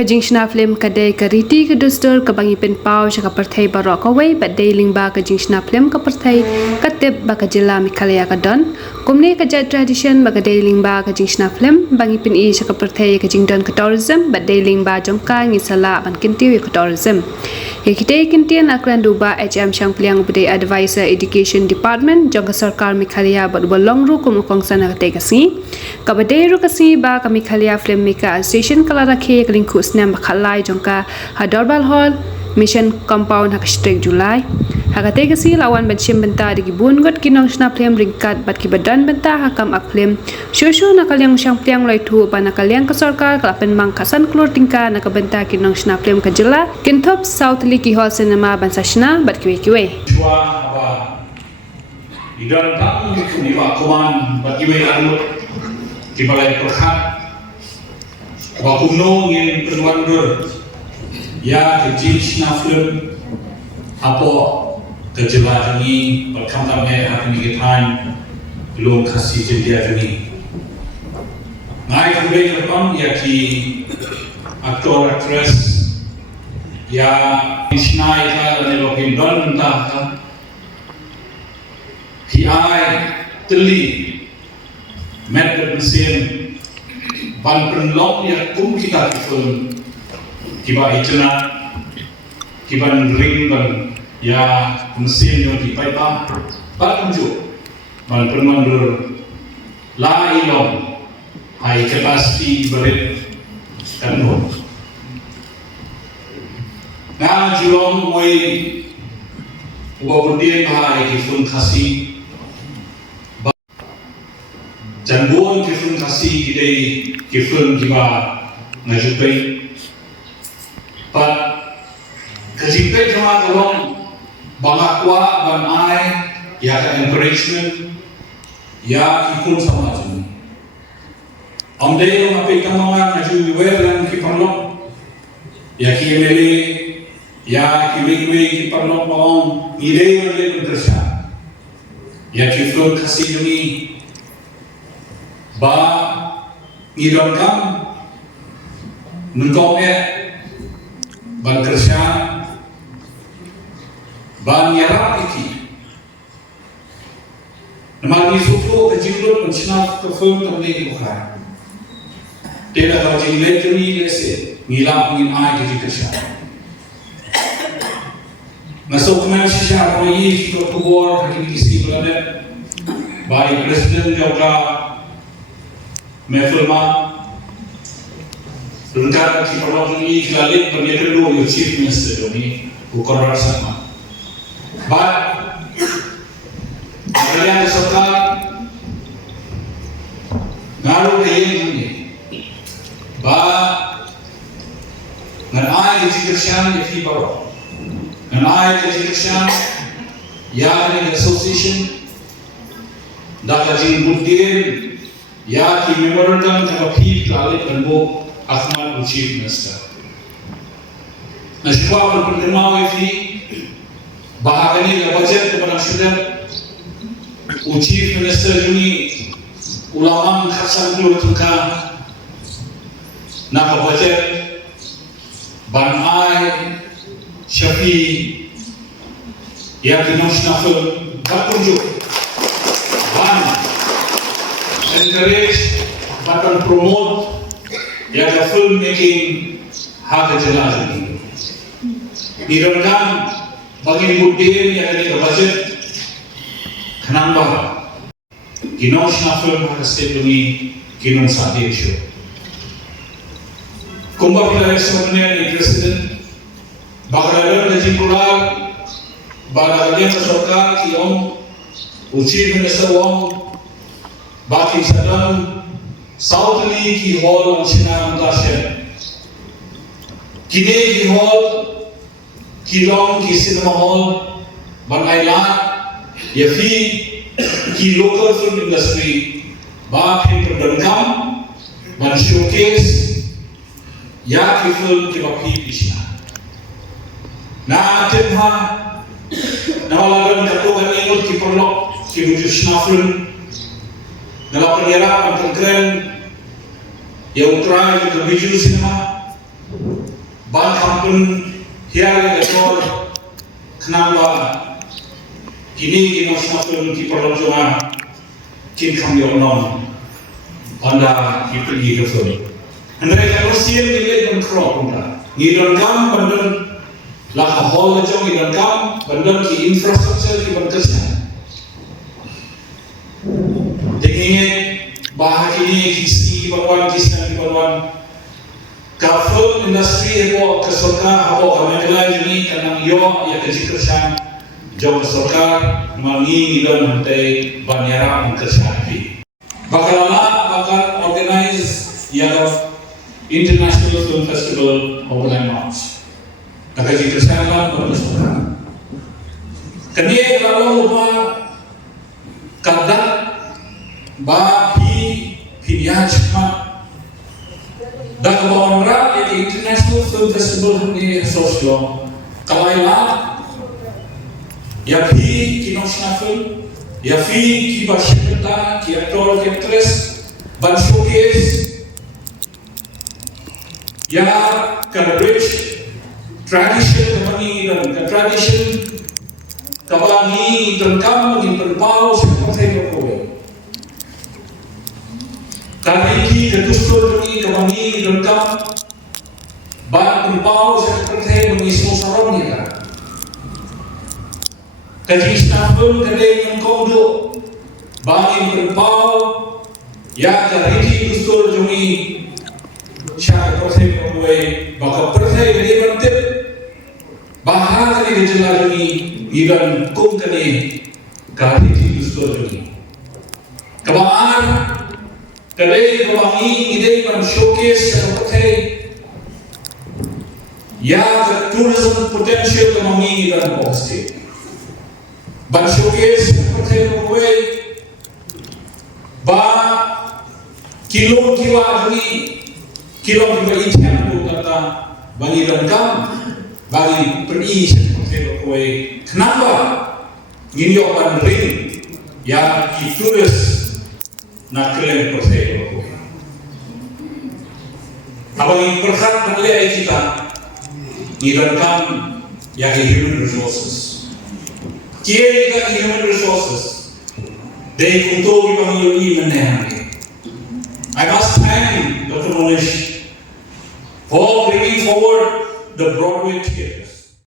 Kajing shna flim kadai ka Riti ka dustur ka bangi pynpaw ka pyrthei barok away badai lingba kajing shna flim ka pyrthei ka tip ba ka jila Mikhalaya ka don kumni ka jat tradition ba kadai lingba kajing shna flim bangi pin I ka pyrthei kajing don ka tourism badai lingba jongka ngisala ban kintiu ka tourism ya kita kintian akran duba Shangpliang budai advisor education department jongka sarkar Mikhalaya ba long ru kum kongsan ka te kasi ka badai ru kasi ba ka Mikhalaya flim mika station kala rakhe kalingku snam bakhalai jongka hadorbal hall mission compound hak straight Julai hakate kasi lawan bensim benta di gibun got kinong shna flim ringkat bat ki badan benta hakam akflim shosho nakalyang Shangpliang lai thu pa nakalyang ka sarkar kalapen mang kasan klor tingka nakabenta kinong shna flim ka jila kintop south li ki hall cinema bansa shna bat kiwe idan tak ni ba kuman bat kiwe anu di balai perhat wa kumno ngin perwandur ya kejil shna flim apo kejela ini berkamtam hari ini kita belum kasih jadinya ini. Ngai kembali depan ya ki aktor aktris ya shna ita dan lokin don entah ki ai teli met bermesin ban penlong ya kum kita film kiba itna kiban ring ban ya mesin yang dipaipa bat unjuk ban permandur la ilong hai capacity berit kanun na julong moi ubodien hai kifun khasi janbuan kifun khasi kidai kifun kiba ngajupai pat kajipai jama tolong bangakwa banai ya encouragement ya kikun sama juni amde yang api kamanga ngaju welan ki parlo ya ki mele ya ki wikwe ki parlo pon ide wale kuntersa ya ki flow kasi juni ba idon kam nungkongnya ban kerja ban yarap iki nama ni sufu kejilun mencina kefun terlebih bukan tidak tahu jilid juni lese ngilang ingin ai keji kerja masuk kemen sisa proyek kita kubur hakim kisi beladet by presiden juga mefilma lengkap di perlombaan ini kelalit berniaga dulu chief minister ini bukan sama. But kalian serta ngaruh kayaknya ini. But nganai education ya fi baro. Nganai education ya ni association dah kaji budin ya ki memorandum jika fi kelalit bentuk Ahmad Chief Minister. Nasiba penerima wifi bahagani le budget kepada sudah Chief Minister ini ulama khasam dulu tengah nak budget banai Syafi yang nasional bertunjuk ban encourage bahkan promote ya filmmaking hak jelas ini. Direndam bagi budaya yang ada di budget kenapa? Kinong film hak step ini kinong sahih show. Kumba pilihan sebenarnya di presiden bagaimana dengan pulau bagaimana masyarakat yang uji minister wong bagi sedang South Li ki hall shna andashe kine ki hall kilong ki cinema hall banailat ya fi ki local film industry ba film production ban showcase ya ki film ki ba fi ishna na temha na wala kan ko kan ingol ki perlo ki wujud shna film dalam perjalanan keren yang utara juga biju cinema pun hiari lekor kenapa kini kita semakin kita perlu cuma kita ambil non anda kita pergi ke sana. Anda kalau siap kita pun kerap pun ngidon kam bandar lah hall jom ngidon kam bandar ki infrastruktur ki bandar sana. Dengan bahagian ini kisi baruan kisah baruan kafir industri itu kesorka apa kami ini karena yo ya kejikersan jom kesorka mangi dan nanti banyara kesan pi. Bakal organize ya international film festival over March. Kejikersan lah berkesorka. Kemudian kalau lupa kadang ba pilihan cuma dah kawan berat di international film festival ni sosial kalailah ya kino shna film ya kiba shna ki aktor ki aktris ban showcase ya coverage tradition kami dan tradition kabani dan kamu pynpaw seperti itu. Riti dustur ni kabani dan pynpaw seperti mengisu sarangnya. Shna pun kadang yang kau do bagi pynpaw ya Riti dustur jumi siapa seperti kau baka pyrthei jadi bantip bahasa ni kejelas jumi ikan kum kene Riti dustur jumi. Kabaan kadai kawangi ide kan showcase seperti ya tourism potential kawangi dan positif. Ban showcase seperti kowe ba kilo ini ikan tu kata bagi dan kam bagi pergi seperti kowe kenapa ngini opan ring ya turis nak klaim percaya aku. Abang ini perhatian melihat kita ngidamkan yang human resources. Kia kita human resources. They kuto ibang yuri menehani. I must thank Dr. Monish for bringing forward the Broadway theatre.